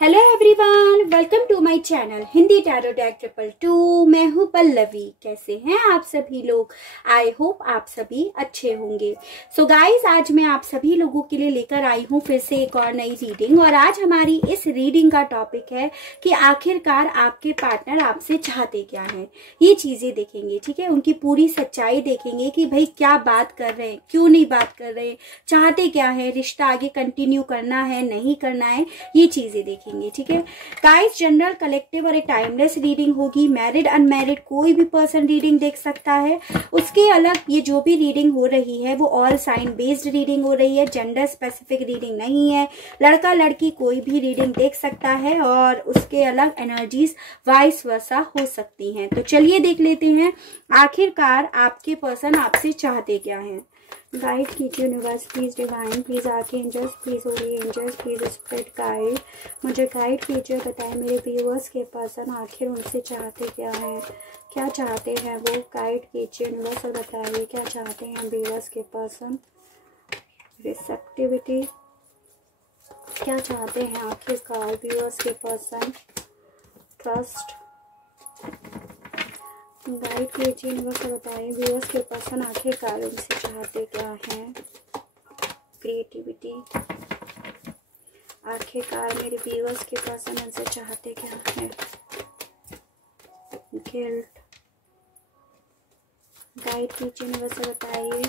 Hello everyone, welcome to my channel Hindi tarot deck 222। मैं हूँ पल्लवी। कैसे हैं आप सभी लोग? आई होप आप सभी अच्छे होंगे। सो गाइस, आज मैं आप सभी लोगों के लिए लेकर आई हूँ फिर से एक और नई रीडिंग। और आज हमारी इस रीडिंग का टॉपिक है कि आखिरकार आपके पार्टनर आपसे चाहते क्या है। ये चीजें देखेंगे, ठीक है। उनकी पूरी सच्चाई देखेंगे कि भाई क्या बात कर रहे हैं, क्यों नहीं बात कर रहे, चाहते क्या है, रिश्ता आगे कंटिन्यू करना है, नहीं करना है, ये चीजें देखेंगे, ठीक है गाइस। जनरल, कलेक्टिव और एक टाइमलेस रीडिंग होगी। मैरिड अनमैरिड कोई भी पर्सन रीडिंग देख सकता है। उसके अलग ये जो भी रीडिंग हो रही है वो ऑल साइन बेस्ड रीडिंग हो रही है, जेंडर स्पेसिफिक रीडिंग नहीं है। लड़का लड़की कोई भी रीडिंग देख सकता है और उसके अलग एनर्जीज वाइस वर्सा हो सकती हैं। तो चलिए देख लेते हैं आखिरकार आपके पर्सन आपसे चाहते क्या है। गाइड कीजिए यूनिवर्स, प्लीज डिवाइन, प्लीज आके angels, please holy angels, please spirit guide, मुझे गाइड कीजिए। बताएं मेरे व्यूअर्स के पर्सन आखिर उनसे चाहते क्या है, क्या चाहते हैं वो। गाइड कीजिए यूनिवर्स और बताइए क्या चाहते हैं व्यूअर्स के पर्सन। रिसेप्टिविटी, क्या चाहते हैं आखिरकार व्यूअर्स के पर्सन। ट्रस्ट, गाइड कीजिए यूनिवर्स और बताइए व्यूअर्स के पर्सन आखिरकार उनसे चाहते क्या हैं। क्रिएटिविटी, आखिरकार मेरे व्यूअर्स के पर्सन उनसे चाहते क्या है। गिल्ट, गाइड कीजिए यूनिवर्स और बताइए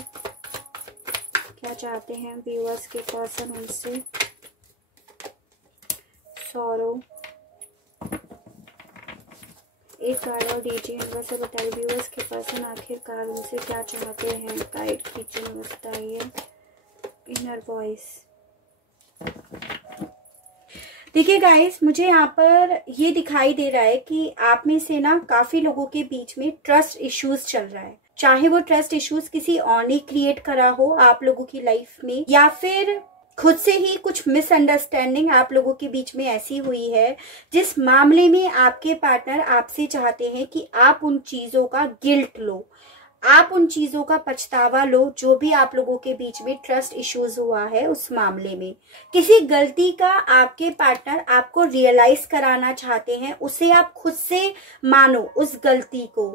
क्या चाहते हैं व्यूअर्स के पर्सन उनसे। सॉरो, एक कार्ड और दीजिए यूनिवर्स से बताइए व्यूअर्स के पर्सन आखिरकार उनसे क्या चाहते हैं। गाइड कीजिए यूनिवर्स, बताइए। इनर वॉइस, देखिए गाइस, मुझे यहाँ पर ये दिखाई दे रहा है कि आप में से ना काफी लोगों के बीच में ट्रस्ट इश्यूज चल रहा है। चाहे वो ट्रस्ट इश्यूज किसी और ने क्रिएट करा हो आप लोगों की लाइफ में, या फिर खुद से ही कुछ मिसअंडरस्टैंडिंग आप लोगों के बीच में ऐसी हुई है जिस मामले में आपके पार्टनर आपसे चाहते हैं कि आप उन चीजों का गिल्ट लो, आप उन चीजों का पछतावा लो जो भी आप लोगों के बीच में ट्रस्ट इश्यूज हुआ है। उस मामले में किसी गलती का आपके पार्टनर आपको रियलाइज कराना चाहते हैं, उसे आप खुद से मानो उस गलती को।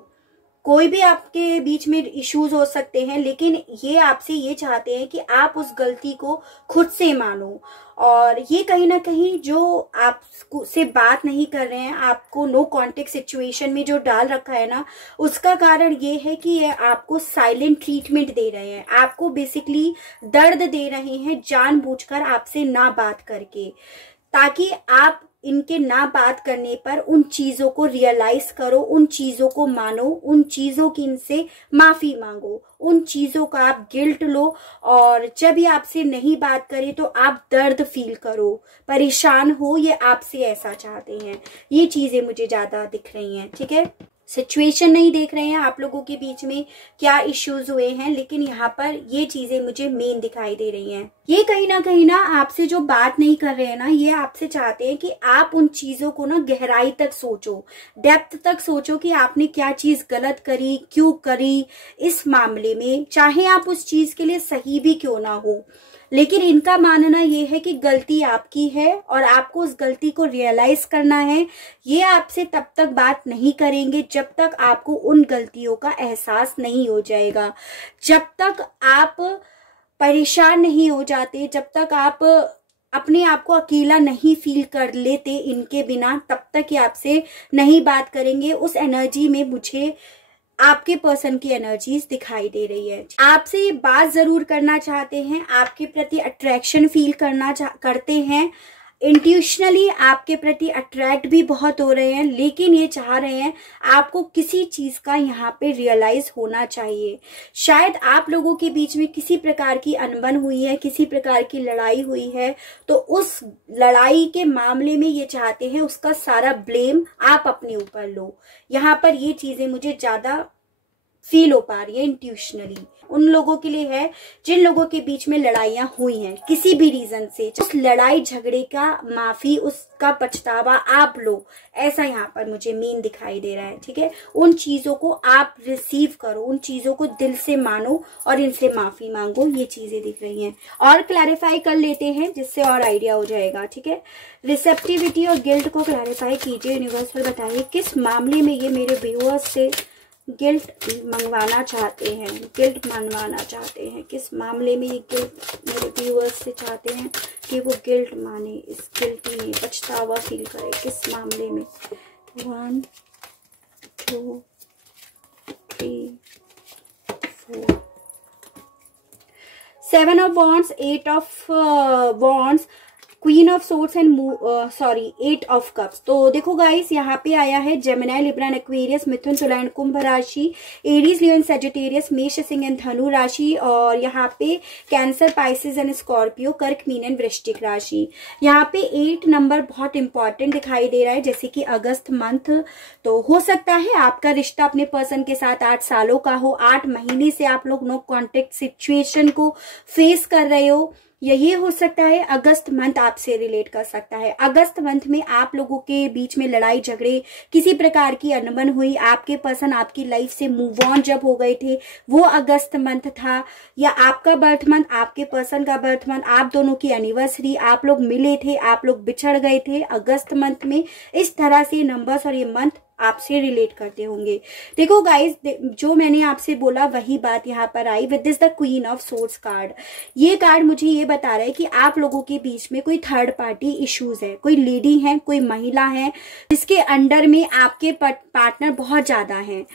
कोई भी आपके बीच में इश्यूज हो सकते हैं, लेकिन ये आपसे ये चाहते हैं कि आप उस गलती को खुद से मानो। और ये कहीं ना कहीं जो आप से बात नहीं कर रहे हैं, आपको नो कॉन्टेक्ट सिचुएशन में जो डाल रखा है ना, उसका कारण ये है कि ये आपको साइलेंट ट्रीटमेंट दे रहे हैं, आपको बेसिकली दर्द दे रहे हैं जानबूझकर आपसे ना बात करके, ताकि आप इनके ना बात करने पर उन चीजों को रियलाइज करो, उन चीजों को मानो, उन चीजों की इनसे माफी मांगो, उन चीजों का आप गिल्ट लो। और जब ये आपसे नहीं बात करे तो आप दर्द फील करो, परेशान हो, ये आपसे ऐसा चाहते हैं। ये चीजें मुझे ज्यादा दिख रही हैं, ठीक है। सिचुएशन नहीं देख रहे हैं आप लोगों के बीच में क्या इश्यूज हुए हैं, लेकिन यहाँ पर ये चीजें मुझे मेन दिखाई दे रही हैं। ये कहीं ना आपसे जो बात नहीं कर रहे हैं ना, ये आपसे चाहते हैं कि आप उन चीजों को ना गहराई तक सोचो, डेप्थ तक सोचो कि आपने क्या चीज गलत करी, क्यों करी इस मामले में, चाहे आप उस चीज के लिए सही भी क्यों ना हो। लेकिन इनका मानना ये है कि गलती आपकी है और आपको उस गलती को रियलाइज करना है। ये आपसे तब तक बात नहीं करेंगे जब तक आपको उन गलतियों का एहसास नहीं हो जाएगा, जब तक आप परेशान नहीं हो जाते, जब तक आप अपने आप को अकेला नहीं फील कर लेते इनके बिना, तब तक ये आपसे नहीं बात करेंगे। उस एनर्जी में मुझे आपके पर्सन की एनर्जीज दिखाई दे रही है। आपसे ये बात जरूर करना चाहते हैं, आपके प्रति अट्रैक्शन फील करते हैं, इंट्यूशनली आपके प्रति अट्रैक्ट भी बहुत हो रहे हैं, लेकिन ये चाह रहे हैं आपको किसी चीज का यहाँ पे रियलाइज होना चाहिए। शायद आप लोगों के बीच में किसी प्रकार की अनबन हुई है, किसी प्रकार की लड़ाई हुई है, तो उस लड़ाई के मामले में ये चाहते हैं उसका सारा ब्लेम आप अपने ऊपर लो। यहाँ पर ये चीजें मुझे ज्यादा फील हो पा रही है इंट्यूशनली। उन लोगों के लिए है जिन लोगों के बीच में लड़ाइयां हुई हैं किसी भी रीजन से। उस लड़ाई झगड़े का माफी, उसका पछतावा आप लो, ऐसा यहाँ पर मुझे मीन दिखाई दे रहा है। ठीक है, उन चीजों को आप रिसीव करो, उन चीजों को दिल से मानो और इनसे माफी मांगो, ये चीजें दिख रही हैं। और क्लैरिफाई कर लेते हैं जिससे और आइडिया हो जाएगा। ठीक है, रिसेप्टिविटी और गिल्ट को क्लैरिफाई कीजिए। यूनिवर्सल बताइए किस मामले में ये मेरे व्यूअर्स से गिल्ट मंगवाना चाहते हैं, गिल्ट मनवाना चाहते हैं। किस मामले में ये गिल्ट मेरे व्यूअर्स से चाहते हैं कि वो गिल्ट माने, इस गिल्टी में पछतावा फील करे, किस मामले में। 1 2 3 4 7 of wands, 8 of wands, queen of swords and 8 of cups. तो देखो गाइस, यहाँ पे आया है जेमिनी, लिब्रा एंड एक्वेरियस, मिथुन, तुला एंड कुंभ राशि, एरीज, लियो एंड सेजिटेरियस, मेष, सिंह एंड धनु राशि, और यहाँ पे कैंसर, पाइसेस एंड स्कॉर्पियो, कर्क, मीन एंड वृश्चिक राशि। यहाँ पे 8 नंबर बहुत इंपॉर्टेंट दिखाई दे रहा है, जैसे कि अगस्त मंथ। तो हो सकता है आपका रिश्ता अपने पर्सन के साथ 8 सालों का हो, 8 महीने से आप लोग नो कॉन्टेक्ट सिचुएशन को फेस कर रहे हो, यही हो सकता है। अगस्त मंथ आपसे रिलेट कर सकता है। अगस्त मंथ में आप लोगों के बीच में लड़ाई झगड़े, किसी प्रकार की अनबन हुई, आपके पर्सन आपकी लाइफ से मूव ऑन जब हो गए थे, वो अगस्त मंथ था। या आपका बर्थ मंथ, आपके पर्सन का बर्थ मंथ, आप दोनों की एनिवर्सरी, आप लोग मिले थे, आप लोग बिछड़ गए थे अगस्त मंथ में। इस तरह से नंबर्स और ये मंथ आपसे रिलेट करते होंगे। देखो गाइस, जो मैंने आपसे बोला वही बात यहाँ पर आई with this the queen of swords card. ये कार्ड मुझे ये बता रहा है कि आप लोगों के बीच में कोई थर्ड पार्टी इश्यूज है, कोई लेडी है, कोई महिला है जिसके अंडर में आपके पार्टनर बहुत ज्यादा हैं।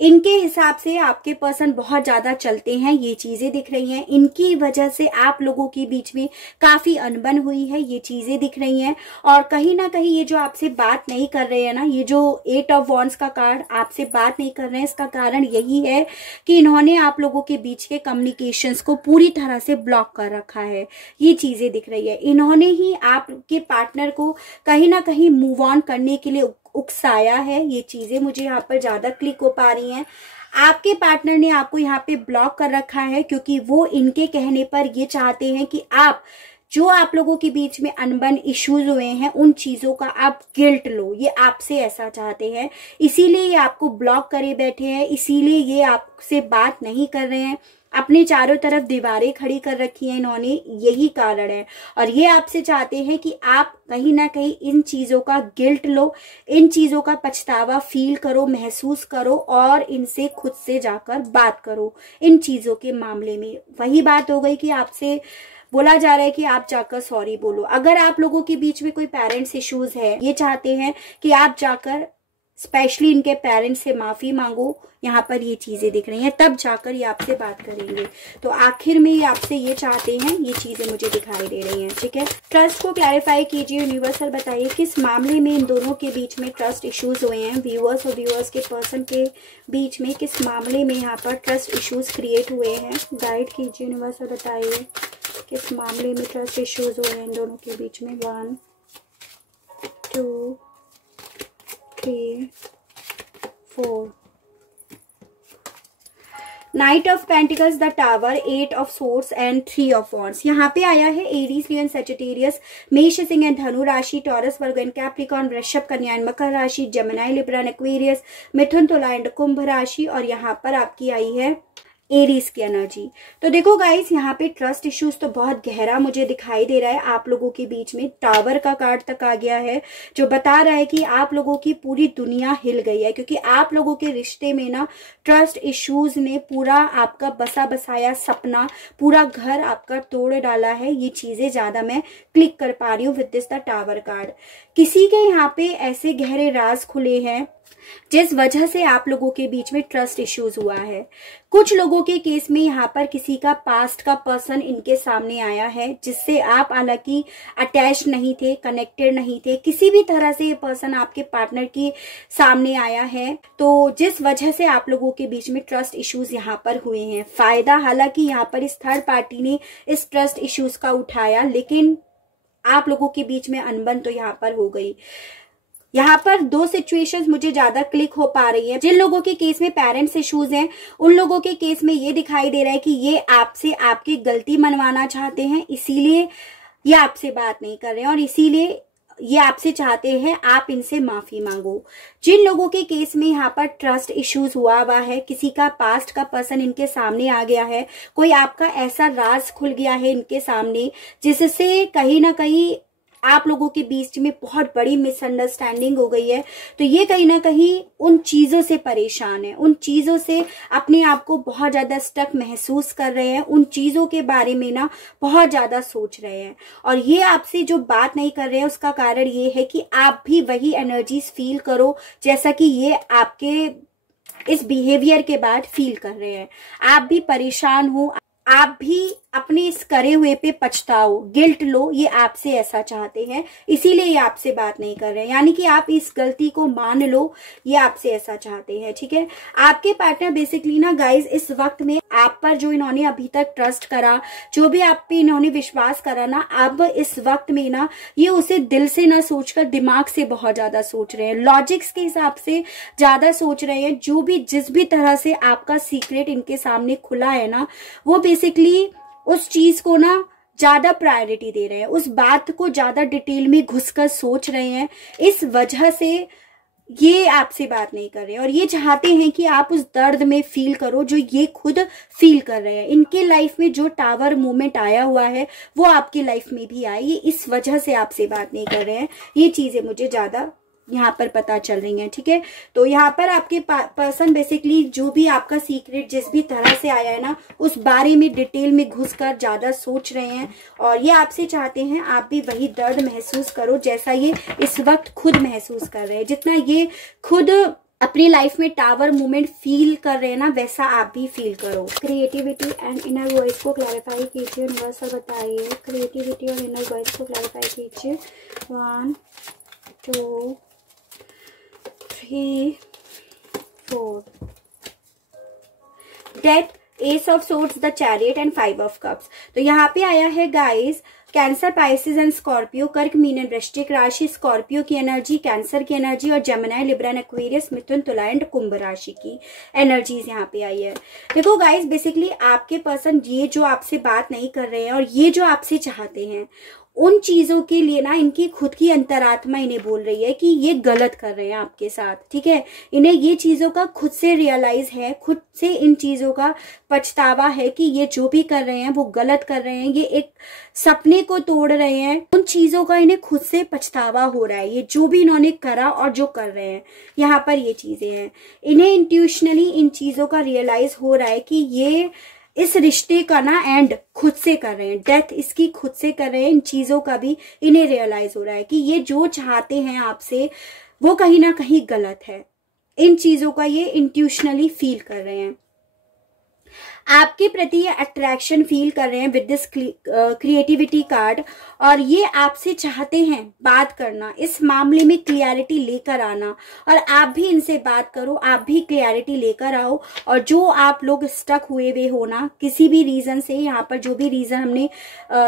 इनके हिसाब से आपके पर्सन बहुत ज्यादा चलते हैं, ये चीजें दिख रही हैं। इनकी वजह से आप लोगों के बीच में काफी अनबन हुई है, ये चीजें दिख रही हैं। और कहीं ना कहीं ये जो आपसे बात नहीं कर रहे हैं ना, ये जो 8 ऑफ वॉन्ड्स का कार्ड आपसे बात नहीं कर रहे हैं, इसका कारण यही है कि इन्होंने आप लोगों के बीच के कम्युनिकेशंस को पूरी तरह से ब्लॉक कर रखा है, ये चीजें दिख रही है। इन्होंने ही आपके पार्टनर को कहीं ना कहीं मूव ऑन करने के लिए उकसाया है, ये चीजें मुझे यहाँ पर ज्यादा क्लिक हो पा रही हैं। आपके पार्टनर ने आपको यहाँ पे ब्लॉक कर रखा है क्योंकि वो इनके कहने पर ये चाहते हैं कि आप लोगों के बीच में अनबन इश्यूज हुए हैं, उन चीजों का आप गिल्ट लो, ये आपसे ऐसा चाहते हैं। इसीलिए ये आपको ब्लॉक करे बैठे हैं, इसीलिए ये आपसे बात नहीं कर रहे हैं, अपने चारों तरफ दीवारें खड़ी कर रखी हैं इन्होंने, यही कारण है। और ये आपसे चाहते हैं कि आप कहीं ना कहीं इन चीजों का गिल्ट लो, इन चीजों का पछतावा फील करो, महसूस करो और इनसे खुद से जाकर बात करो इन चीजों के मामले में। वही बात हो गई कि आपसे बोला जा रहा है कि आप जाकर सॉरी बोलो। अगर आप लोगों के बीच में कोई पेरेंट्स इश्यूज है, ये चाहते हैं कि आप जाकर स्पेशली इनके पेरेंट्स से माफी मांगो, यहाँ पर ये चीजें दिख रही हैं, तब जाकर ये आपसे बात करेंगे। तो आखिर में ये आपसे ये चाहते हैं, ये चीजें मुझे दिखाई दे रही हैं। ठीक है, ट्रस्ट को क्लैरिफाई कीजिए। यूनिवर्सल बताइए किस मामले में इन दोनों के बीच में ट्रस्ट इश्यूज हुए हैं, व्यूअर्स और व्यूअर्स के पर्सन के बीच में किस मामले में यहाँ पर ट्रस्ट इश्यूज क्रिएट हुए हैं। गाइड कीजिए यूनिवर्सल बताइए किस मामले में ट्रस्ट इश्यूज हुए हैं इन दोनों के बीच में। 1 2 3 4 night of pentacles, the tower, 8 of swords and 3 of wands. यहाँ पे आया है एरीज, लियो एंड सेजिटेरियस, मेष, सिंह एंड धनु राशि, टॉरस, वर्गो एंड कैप्रिकॉर्न, वृषभ, कन्या एंड मकर राशि, जेमिनी, लिब्रा एंड एक्वेरियस, मिथुन, तुला एंड कुंभ राशि, और यहाँ पर आपकी आई है एरीज की एनर्जी। तो देखो गाइस, यहाँ पे ट्रस्ट इश्यूज तो बहुत गहरा मुझे दिखाई दे रहा है आप लोगों के बीच में। टावर का कार्ड तक आ गया है जो बता रहा है कि आप लोगों की पूरी दुनिया हिल गई है, क्योंकि आप लोगों के रिश्ते में ना ट्रस्ट इश्यूज ने पूरा आपका बसा बसाया सपना, पूरा घर आपका तोड़ डाला है। ये चीजें ज्यादा मैं क्लिक कर पा रही हूँ with this the tower card. किसी के यहाँ पे ऐसे गहरे राज खुले हैं जिस वजह से आप लोगों के बीच में ट्रस्ट इश्यूज हुआ है। कुछ लोगों के केस में यहाँ पर किसी का पास्ट का पर्सन इनके सामने आया है जिससे आप हालांकि अटैच नहीं थे, कनेक्टेड नहीं थे, किसी भी तरह से ये पर्सन आपके पार्टनर के सामने आया है, तो जिस वजह से आप लोगों के बीच में ट्रस्ट इश्यूज यहाँ पर हुए हैं। फायदा हालांकि यहाँ पर इस थर्ड पार्टी ने इस ट्रस्ट इश्यूज का उठाया, लेकिन आप लोगों के बीच में अनबन तो यहाँ पर हो गई। यहाँ पर दो सिचुएशंस मुझे ज्यादा क्लिक हो पा रही है। जिन लोगों के केस में पेरेंट्स इश्यूज हैं, उन लोगों के केस में ये दिखाई दे रहा है कि ये आपसे आपकी गलती मनवाना चाहते हैं, इसीलिए ये आपसे बात नहीं कर रहे हैं और इसीलिए ये आपसे चाहते हैं आप इनसे माफी मांगो। जिन लोगों के केस में यहाँ पर ट्रस्ट इश्यूज हुआ है, किसी का पास्ट का पर्सन इनके सामने आ गया है, कोई आपका ऐसा राज खुल गया है इनके सामने जिससे कहीं ना कहीं आप लोगों के बीच में बहुत बड़ी मिसअंडरस्टैंडिंग हो गई है, तो ये कहीं ना कहीं उन चीजों से परेशान है, उन चीजों से अपने आप को बहुत ज्यादा स्टक महसूस कर रहे हैं, उन चीजों के बारे में ना बहुत ज्यादा सोच रहे हैं और ये आपसे जो बात नहीं कर रहे हैं उसका कारण ये है कि आप भी वही एनर्जीज फील करो जैसा कि ये आपके इस बिहेवियर के बाद फील कर रहे हैं। आप भी परेशान हो, आप भी अपने इस करे हुए पे पछताओ, गिल्ट लो, ये आपसे ऐसा चाहते हैं, इसीलिए ये आपसे बात नहीं कर रहे हैं। यानी कि आप इस गलती को मान लो, ये आपसे ऐसा चाहते हैं। ठीक है, आपके पार्टनर बेसिकली ना गाइज इस वक्त में आप पर जो इन्होंने अभी तक ट्रस्ट करा, जो भी आप पे इन्होंने विश्वास करा ना, अब इस वक्त में ना ये उसे दिल से ना सोचकर दिमाग से बहुत ज्यादा सोच रहे हैं, लॉजिक्स के हिसाब से ज्यादा सोच रहे हैं। जो भी जिस भी तरह से आपका सीक्रेट इनके सामने खुला है ना, वो बेसिकली उस चीज को ना ज्यादा प्रायोरिटी दे रहे हैं, उस बात को ज्यादा डिटेल में घुसकर सोच रहे हैं। इस वजह से ये आपसे बात नहीं कर रहे हैं और ये चाहते हैं कि आप उस दर्द में फील करो जो ये खुद फील कर रहे हैं। इनके लाइफ में जो टावर मोमेंट आया हुआ है वो आपकी लाइफ में भी आए, ये इस वजह से आपसे बात नहीं कर रहे हैं। ये चीजें मुझे ज्यादा यहाँ पर पता चल रही है। ठीक है, तो यहाँ पर आपके पर्सन बेसिकली जो भी आपका सीक्रेट जिस भी तरह से आया है ना, उस बारे में डिटेल में घुसकर ज्यादा सोच रहे हैं और ये आपसे चाहते हैं आप भी वही दर्द महसूस करो जैसा ये इस वक्त खुद महसूस कर रहे हैं। जितना ये खुद अपनी लाइफ में टावर मोमेंट फील कर रहे हैं ना, वैसा आप भी फील करो। क्रिएटिविटी एंड इनर वॉइस को क्लैरिफाई कीजिए, यूनिवर्सल बताइए। क्रिएटिविटी और इनर वॉइस को क्लैरिफाई कीजिए। 1 2 3 4 death, S of swords, the chariot and 5 of cups. तो यहाँ पे आया है guys cancer, Pisces and Scorpio, कर्क, मीन एंड वृश्चिक राशि, स्कॉर्पियो की एनर्जी, कैंसर की एनर्जी और जेमिनी, लिब्रा एंड एक्वेरियस, मिथुन, तुला एंड कुंभ राशि की एनर्जीज यहाँ पे आई है। देखो गाइस बेसिकली आपके पर्सन ये जो आपसे बात नहीं कर रहे हैं और ये जो आपसे चाहते हैं, उन चीजों के लिए ना इनकी खुद की अंतरात्मा इन्हें बोल रही है कि ये गलत कर रहे हैं आपके साथ। ठीक है, इन्हें ये चीजों का खुद से रियलाइज है, खुद से इन चीजों का पछतावा है कि ये जो भी कर रहे हैं वो गलत कर रहे हैं, ये एक सपने को तोड़ रहे हैं। उन चीजों का इन्हें खुद से पछतावा हो रहा है, ये जो भी इन्होंने करा और जो कर रहे हैं, यहाँ पर ये चीजें हैं। इन्हें इंट्यूशनली इन चीजों का रियलाइज हो रहा है कि ये इस रिश्ते का ना एंड खुद से कर रहे हैं, डेथ इसकी खुद से कर रहे हैं। इन चीजों का भी इन्हें रियलाइज हो रहा है कि ये जो चाहते हैं आपसे वो कहीं ना कहीं गलत है। इन चीजों का ये इंट्यूशनली फील कर रहे हैं, आपके प्रति ये अट्रैक्शन फील कर रहे हैं विद दिस क्रिएटिविटी कार्ड और ये आपसे चाहते हैं बात करना, इस मामले में क्लियरिटी लेकर आना और आप भी इनसे बात करो, आप भी क्लियरिटी लेकर आओ और जो आप लोग स्टक हुए हुए हो ना किसी भी रीजन से, यहाँ पर जो भी रीजन हमने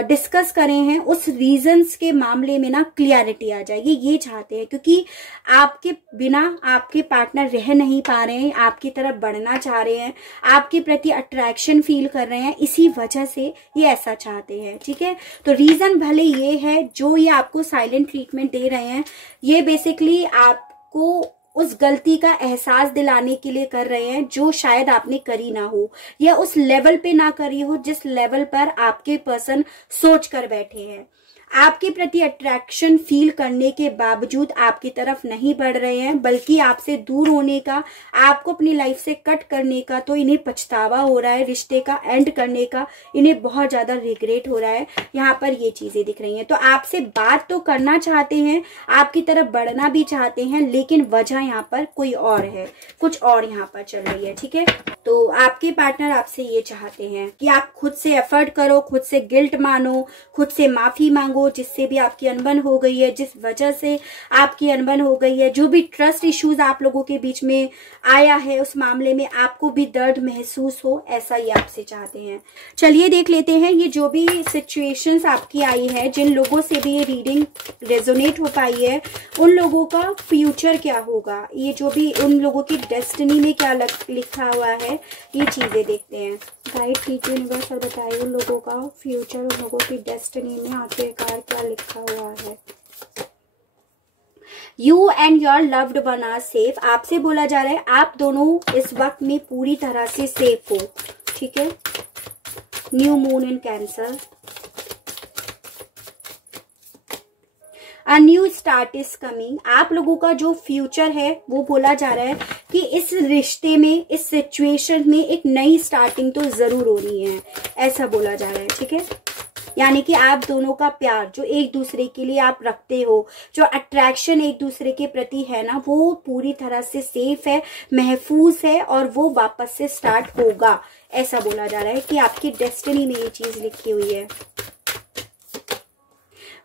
डिस्कस करे हैं उस रीजन्स के मामले में ना क्लियरिटी आ जाएगी, ये चाहते हैं। क्योंकि आपके बिना आपके पार्टनर रह नहीं पा रहे हैं, आपकी तरफ बढ़ना चाह रहे हैं, आपके प्रति अट्रैक्शन फील कर रहे हैं, इसी वजह से ये ऐसा चाहते हैं। ठीक है, तो रीजन भले ये है जो ये आपको साइलेंट ट्रीटमेंट दे रहे हैं, ये बेसिकली आपको उस गलती का एहसास दिलाने के लिए कर रहे हैं जो शायद आपने करी ना हो या उस लेवल पे ना करी हो जिस लेवल पर आपके पर्सन सोच कर बैठे हैं। आपके प्रति अट्रैक्शन फील करने के बावजूद आपकी तरफ नहीं बढ़ रहे हैं, बल्कि आपसे दूर होने का, आपको अपनी लाइफ से कट करने का तो इन्हें पछतावा हो रहा है, रिश्ते का एंड करने का इन्हें बहुत ज्यादा रिग्रेट हो रहा है। यहाँ पर ये चीजें दिख रही हैं। तो आपसे बात तो करना चाहते हैं, आपकी तरफ बढ़ना भी चाहते हैं, लेकिन वजह यहाँ पर कोई और है, कुछ और यहाँ पर चल रही है। ठीक है, तो आपके पार्टनर आपसे ये चाहते हैं कि आप खुद से एफर्ट करो, खुद से गिल्ट मानो, खुद से माफी मांगो जिससे भी आपकी अनबन हो गई है, जिस वजह से आपकी अनबन हो गई है, जो भी ट्रस्ट इश्यूज आप लोगों के बीच में आया है उस मामले में आपको भी दर्द महसूस हो, ऐसा ये आपसे चाहते हैं। चलिए देख लेते हैं ये जो भी सिचुएशंस आपकी आई है, जिन लोगों से भी ये रीडिंग रेजोनेट हो पाई है उन लोगों का फ्यूचर क्या होगा, ये जो भी उन लोगों की डेस्टिनी में क्या लिखा हुआ है, ये चीजें देखते हैं। गाइड कीजिए यूनिवर्स और बताइए उन लोगों का फ्यूचर, उन लोगों की डेस्टिनी में आखिरकार क्या लिखा हुआ है। You and your loved one are safe. आपसे बोला जा रहा है आप दोनों इस वक्त में पूरी तरह से सेफ हो, ठीक है। New moon in cancer, a new start is coming. आप लोगों का जो फ्यूचर है वो बोला जा रहा है कि इस रिश्ते में, इस सिचुएशन में एक नई स्टार्टिंग तो जरूर हो रही है, ऐसा बोला जा रहा है, ठीक है। यानी कि आप दोनों का प्यार जो एक दूसरे के लिए आप रखते हो, जो अट्रैक्शन एक दूसरे के प्रति है ना, वो पूरी तरह से सेफ है, महफूज है और वो वापस से स्टार्ट होगा, ऐसा बोला जा रहा है कि आपकी डेस्टिनी में ये चीज लिखी हुई है।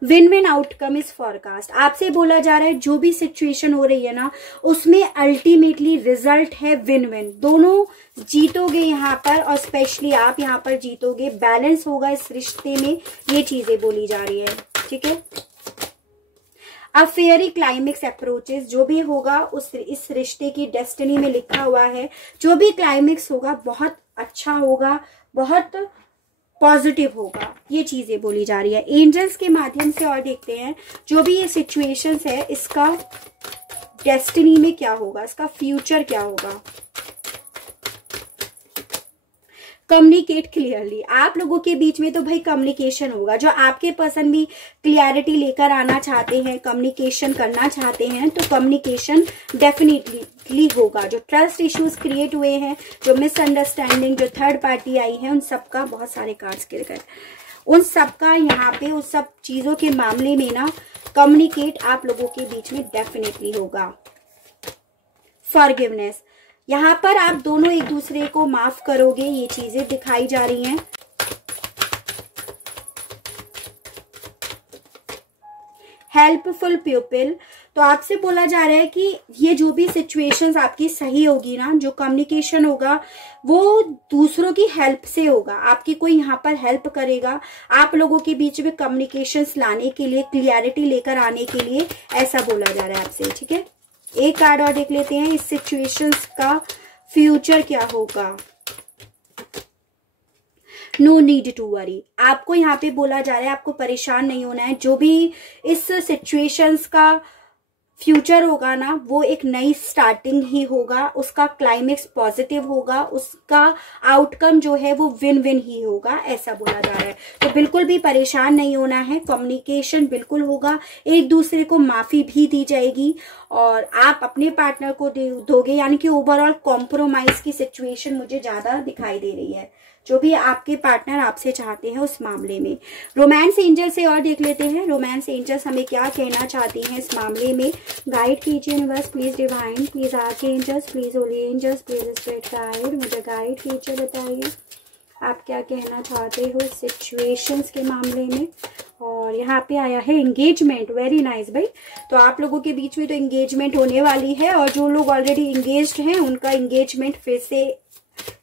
Win win outcome is forecast. आपसे बोला जा रहा है जो भी सिचुएशन हो रही है ना उसमें अल्टीमेटली रिजल्ट है विन विन, दोनों जीतोगे यहाँ पर और स्पेशली आप यहाँ पर जीतोगे, बैलेंस होगा इस रिश्ते में, ये चीजें बोली जा रही है, ठीक है। अब फेयरी क्लाइमेक्स अप्रोचेस, जो भी होगा इस रिश्ते की डेस्टिनी में लिखा हुआ है, जो भी क्लाइमेक्स होगा बहुत अच्छा होगा, बहुत पॉजिटिव होगा, ये चीजें बोली जा रही है एंजल्स के माध्यम से। और देखते हैं जो भी ये सिचुएशंस है इसका डेस्टिनी में क्या होगा, इसका फ्यूचर क्या होगा। Communicate clearly. आप लोगों के बीच में तो भाई कम्युनिकेशन होगा, जो आपके पर्सन भी क्लियरिटी लेकर आना चाहते हैं, कम्युनिकेशन करना चाहते हैं, तो कम्युनिकेशन डेफिनेटली होगा। जो ट्रस्ट इश्यूज क्रिएट हुए हैं, जो मिसअंडरस्टैंडिंग, जो थर्ड पार्टी आई है, उन सबका बहुत सारे कार्ड्स के कर उन सबका यहाँ पे उस सब चीजों के मामले में ना कम्युनिकेट आप लोगों के बीच में डेफिनेटली होगा। फॉरगिवनेस, यहाँ पर आप दोनों एक दूसरे को माफ करोगे, ये चीजें दिखाई जा रही हैं। हेल्पफुल पीपल, तो आपसे बोला जा रहा है कि ये जो भी सिचुएशंस आपकी सही होगी ना, जो कम्युनिकेशन होगा वो दूसरों की हेल्प से होगा, आपकी कोई यहाँ पर हेल्प करेगा आप लोगों के बीच में कम्युनिकेशंस लाने के लिए, क्लियरिटी लेकर आने के लिए, ऐसा बोला जा रहा है आपसे, ठीक है। एक कार्ड और देख लेते हैं, इस सिचुएशंस का फ्यूचर क्या होगा। No need to worry. आपको यहाँ पे बोला जा रहा है आपको परेशान नहीं होना है, जो भी इस सिचुएशंस का फ्यूचर होगा ना वो एक नई स्टार्टिंग ही होगा, उसका क्लाइमेक्स पॉजिटिव होगा, उसका आउटकम जो है वो विन विन ही होगा, ऐसा बोला जा रहा है। तो बिल्कुल भी परेशान नहीं होना है, कम्युनिकेशन बिल्कुल होगा, एक दूसरे को माफी भी दी जाएगी और आप अपने पार्टनर को दोगे, यानी कि ओवरऑल कॉम्प्रोमाइज की सिचुएशन मुझे ज्यादा दिखाई दे रही है, जो भी आपके पार्टनर आपसे चाहते हैं उस मामले में। रोमांस एंजल से और देख लेते हैं, रोमांस एंजल्स हमें क्या कहना चाहती हैं इस मामले में। गाइड कीजिए universe, please divine, please archangels, please holy angels, please spirit guide, मुझे गाइड कीजिए, बताइए आप क्या कहना चाहते हो सिचुएशंस के मामले में। और यहाँ पे आया है एंगेजमेंट, वेरी नाइस भाई। तो आप लोगों के बीच में तो एंगेजमेंट होने वाली है और जो लोग ऑलरेडी एंगेज्ड हैं उनका एंगेजमेंट फिर से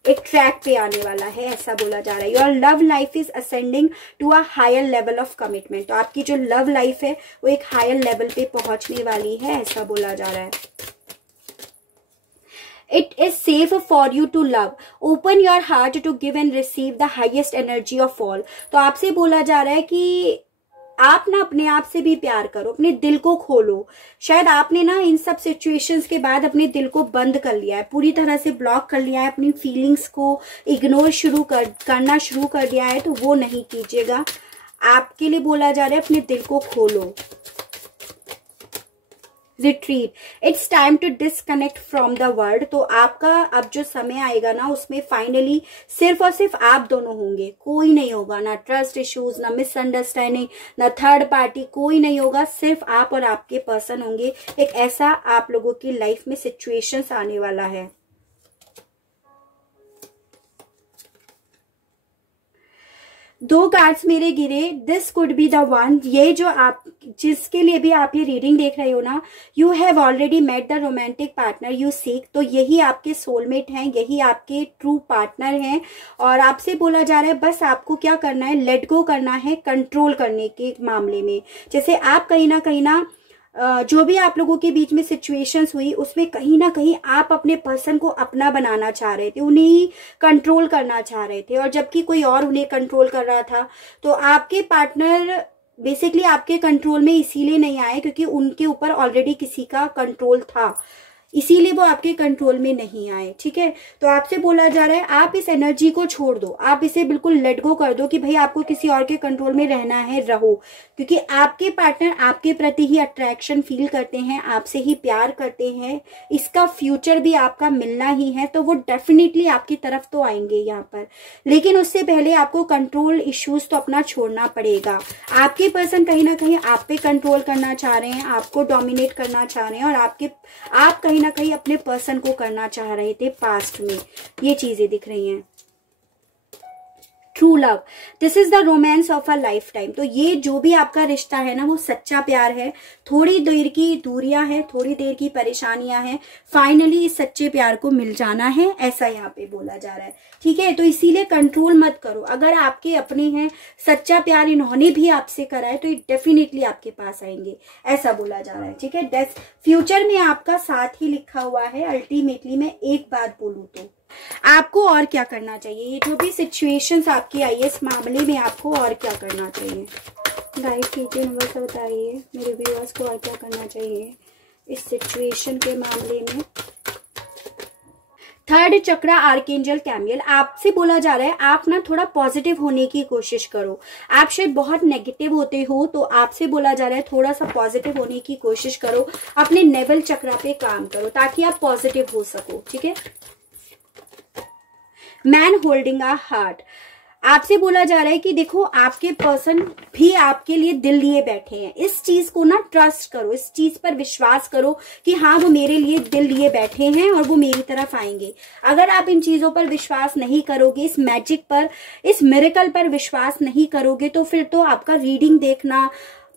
एक ट्रैक पे आने वाला है, ऐसा बोला जा रहा है। Your love life is ascending to a higher level of commitment. तो आपकी जो लव लाइफ है वो एक हायर लेवल पे पहुंचने वाली है, ऐसा बोला जा रहा है। It is safe for you to love. Open your heart to give and receive the highest energy of all. तो आपसे बोला जा रहा है कि आप ना अपने आप से भी प्यार करो, अपने दिल को खोलो। शायद आपने ना इन सब सिचुएशंस के बाद अपने दिल को बंद कर लिया है, पूरी तरह से ब्लॉक कर लिया है, अपनी फीलिंग्स को इग्नोर करना शुरू कर दिया है, तो वो नहीं कीजिएगा। आपके लिए बोला जा रहा है अपने दिल को खोलो। Retreat, it's time to disconnect from the world. तो आपका अब जो समय आएगा ना उसमें फाइनली सिर्फ और सिर्फ आप दोनों होंगे, कोई नहीं होगा, ना ट्रस्ट इश्यूज, ना मिसअंडरस्टैंडिंग, ना थर्ड पार्टी, कोई नहीं होगा, सिर्फ आप और आपके पर्सन होंगे। एक ऐसा आप लोगों की लाइफ में सिचुएशंस आने वाला है। 2 कार्ड्स मेरे गिरे, this could be the one. ये जो आप जिसके लिए भी आप ये रीडिंग देख रहे हो ना, you have already met the romantic partner you seek. तो यही आपके सोलमेट हैं, यही आपके ट्रू पार्टनर हैं। और आपसे बोला जा रहा है बस आपको क्या करना है, लेट गो करना है कंट्रोल करने के मामले में। जैसे आप कहीं ना जो भी आप लोगों के बीच में सिचुएशंस हुई उसमें कहीं ना कहीं आप अपने पर्सन को अपना बनाना चाह रहे थे, उन्हें कंट्रोल करना चाह रहे थे, और जबकि कोई और उन्हें कंट्रोल कर रहा था। तो आपके पार्टनर बेसिकली आपके कंट्रोल में इसीलिए नहीं आए क्योंकि उनके ऊपर ऑलरेडी किसी का कंट्रोल था, इसीलिए वो आपके कंट्रोल में नहीं आए। ठीक है, तो आपसे बोला जा रहा है आप इस एनर्जी को छोड़ दो, आप इसे बिल्कुल लेट गो कर दो कि भाई आपको किसी और के कंट्रोल में रहना है, रहो। क्योंकि आपके पार्टनर आपके प्रति ही अट्रैक्शन फील करते हैं, आपसे ही प्यार करते हैं, इसका फ्यूचर भी आपका मिलना ही है। तो वो डेफिनेटली आपकी तरफ तो आएंगे यहाँ पर, लेकिन उससे पहले आपको कंट्रोल इश्यूज तो अपना छोड़ना पड़ेगा। आपके पर्सन कहीं ना कहीं आप पे कंट्रोल करना चाह रहे हैं, आपको डोमिनेट करना चाह रहे हैं, और आप कहीं ना कहीं अपने पर्सन को करना चाह रहे थे पास्ट में। ये चीजें दिख रही हैं। True love, this is the romance of a life time. तो ये जो भी आपका रिश्ता है ना वो सच्चा प्यार है। थोड़ी देर की दूरियां हैं, थोड़ी देर की परेशानियां हैं, फाइनली इस सच्चे प्यार को मिल जाना है, ऐसा यहाँ पे बोला जा रहा है। ठीक है, तो इसीलिए कंट्रोल मत करो। अगर आपके अपने हैं, सच्चा प्यार इन्होंने भी आपसे करा है, तो ये डेफिनेटली आपके पास आएंगे, ऐसा बोला जा रहा है। ठीक है, फ्यूचर में आपका साथ ही लिखा हुआ है। अल्टीमेटली मैं एक बात बोलूं तो आपको और क्या करना चाहिए, ये जो भी सिचुएशंस आपकी आई है इस मामले में आपको और क्या करना चाहिए? गाइस नीचे नंबर से बताइए मेरे व्यूअर्स को और क्या करना चाहिए इस सिचुएशन के मामले में। 3rd चक्रा आर्कएंजल कैमियल, आपसे बोला जा रहा है आप ना थोड़ा पॉजिटिव होने की कोशिश करो। आप शायद बहुत नेगेटिव होते हो, तो आपसे बोला जा रहा है थोड़ा सा पॉजिटिव होने की कोशिश करो, अपने नेवल चक्रा पे काम करो ताकि आप पॉजिटिव हो सको। ठीक है, मैन होल्डिंग अ हार्ट, आपसे बोला जा रहा है कि देखो आपके पर्सन भी आपके लिए दिल लिए बैठे हैं। इस चीज को ना ट्रस्ट करो, इस चीज पर विश्वास करो कि हाँ वो मेरे लिए दिल लिए बैठे हैं और वो मेरी तरफ आएंगे। अगर आप इन चीजों पर विश्वास नहीं करोगे, इस मैजिक पर, इस मिरेकल पर विश्वास नहीं करोगे, तो फिर तो आपका रीडिंग देखना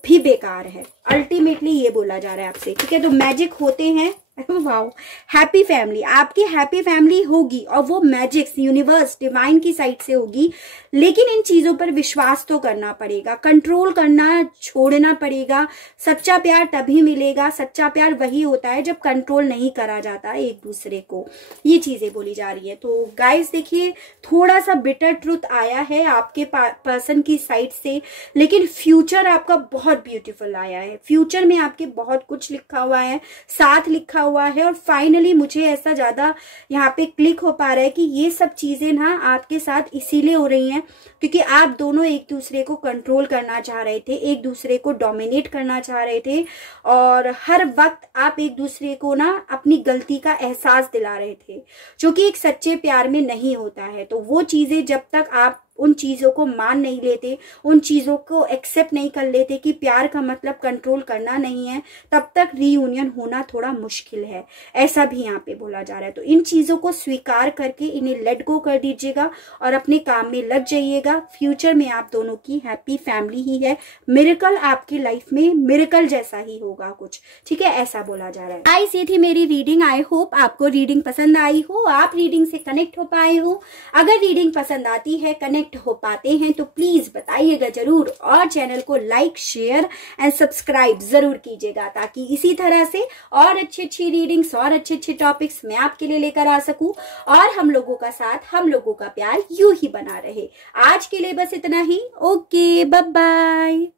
भी बेकार है। अल्टीमेटली ये बोला जा रहा है आपसे। ठीक है, तो मैजिक होते हैं वाओ, हैप्पी फैमिली, आपकी हैप्पी फैमिली होगी और वो मैजिक्स यूनिवर्स डिवाइन की साइड से होगी, लेकिन इन चीजों पर विश्वास तो करना पड़ेगा, कंट्रोल करना छोड़ना पड़ेगा। सच्चा प्यार तभी मिलेगा, सच्चा प्यार वही होता है जब कंट्रोल नहीं करा जाता एक दूसरे को। ये चीजें बोली जा रही है। तो गाइस देखिए, थोड़ा सा बिटर ट्रुथ आया है आपके पर्सन की साइड से, लेकिन फ्यूचर आपका बहुत ब्यूटीफुल आया है। फ्यूचर में आपके बहुत कुछ लिखा हुआ है, साथ लिखा हुआ है, और फाइनली मुझे ऐसा ज्यादा यहाँ पे क्लिक हो पा रहा है कि ये सब चीजें ना आपके साथ इसीलिए हो रही हैं क्योंकि आप दोनों एक दूसरे को कंट्रोल करना चाह रहे थे, एक दूसरे को डोमिनेट करना चाह रहे थे, और हर वक्त आप एक दूसरे को ना अपनी गलती का एहसास दिला रहे थे, जो कि एक सच्चे प्यार में नहीं होता है। तो वो चीजें जब तक आप उन चीजों को मान नहीं लेते, उन चीजों को एक्सेप्ट नहीं कर लेते कि प्यार का मतलब कंट्रोल करना नहीं है, तब तक रीयूनियन होना थोड़ा मुश्किल है, ऐसा भी यहाँ पे बोला जा रहा है। तो इन चीजों को स्वीकार करके इन्हें लेट गो कर दीजिएगा और अपने काम में लग जाइएगा। फ्यूचर में आप दोनों की हैप्पी फैमिली ही है, मिरेकल आपकी लाइफ में मिरेकल जैसा ही होगा कुछ। ठीक है, ऐसा बोला जा रहा है। गाइस ये थी मेरी रीडिंग। आई होप आपको रीडिंग पसंद आई हो, आप रीडिंग से कनेक्ट हो पाए हो। अगर रीडिंग पसंद आती है, कनेक्ट हो पाते हैं, तो प्लीज बताइएगा जरूर, और चैनल को लाइक, शेयर एंड सब्सक्राइब जरूर कीजिएगा ताकि इसी तरह से और अच्छी रीडिंग्स और अच्छे टॉपिक्स मैं आपके लिए लेकर आ सकूं, और हम लोगों का साथ, हम लोगों का प्यार यूं ही बना रहे। आज के लिए बस इतना ही। Okay, bye bye.